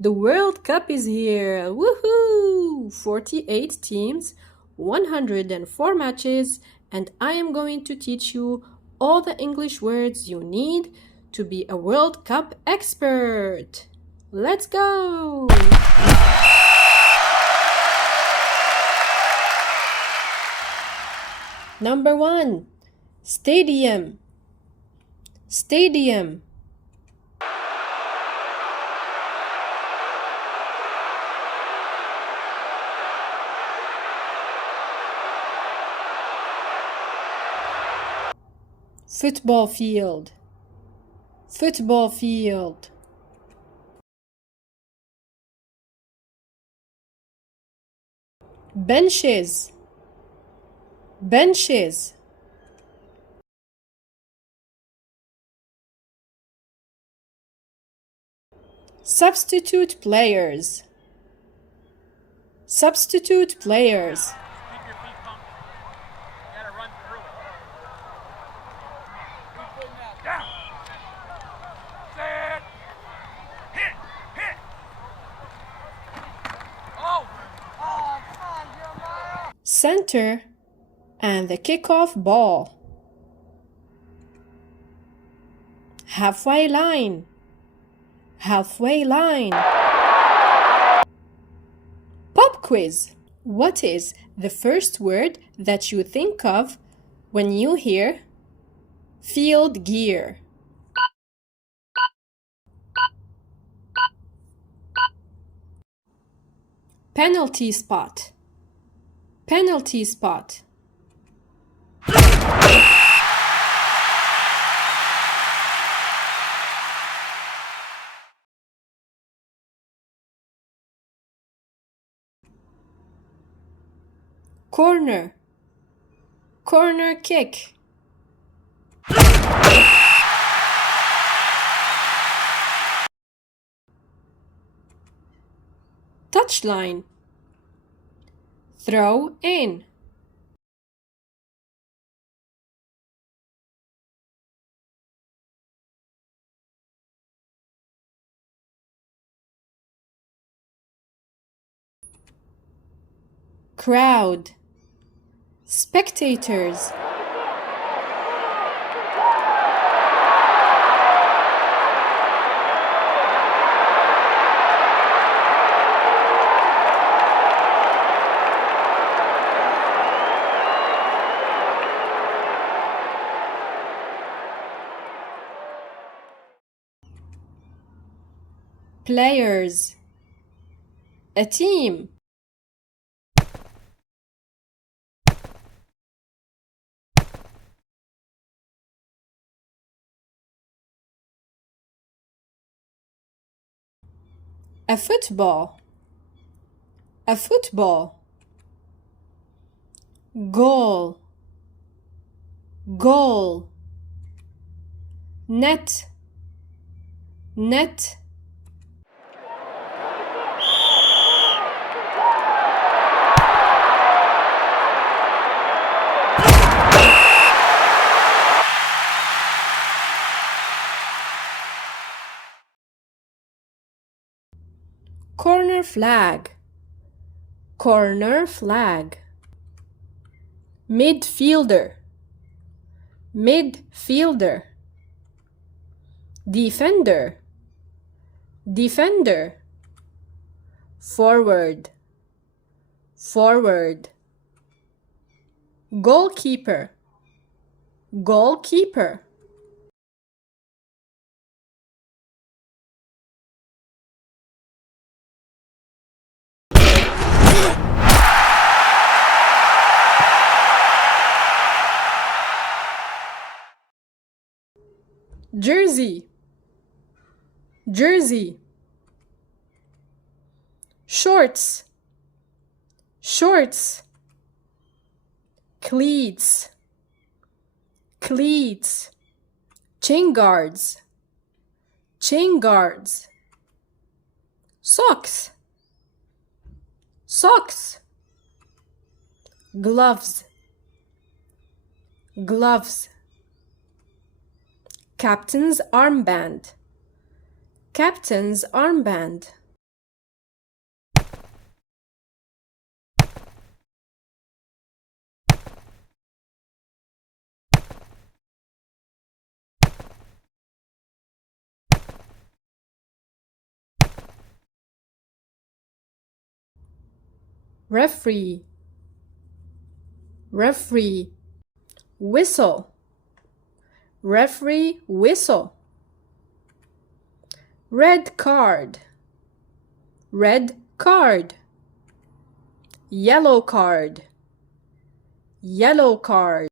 The World Cup is here! Woohoo! 48 teams, 104 matches, and I am going to teach you all the English words you need to be a World Cup expert. Let's go! Number 1. Stadium. Stadium. Football field. Football field. Benches. Benches. Substitute players. Substitute players. Keep your feet comfortable. You gotta run through it. Down. Set. Hit. Hit. Oh. Oh, come on, Jeremiah. Center and the kickoff ball. Halfway line. Halfway line. Pop quiz. What is the first word that you think of when you hear field gear? Penalty spot. Penalty spot. Corner. Corner kick. Touchline. Throw in. Crowd. Spectators. Players. A team. A football. A football. Goal. Goal. Net. Net. Corner flag. Corner flag. Midfielder. Midfielder. Defender. Defender. Forward. Forward. Goalkeeper. Goalkeeper. Jersey. Jersey. Shorts. Shorts. Cleats. Cleats. Chain guards. Chain guards. Socks. Socks. Gloves. Gloves. Captain's armband. Captain's armband. referee, referee. Whistle, referee, whistle. Red card, red card. Yellow card, yellow card.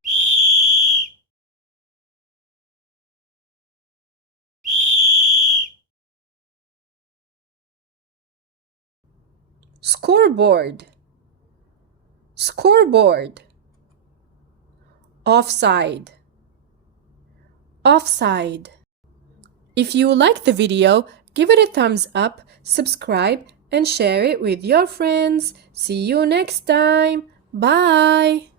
Scoreboard, scoreboard. Offside, offside. If you like the video, give it a thumbs up, subscribe, and share it with your friends. See you next time. Bye.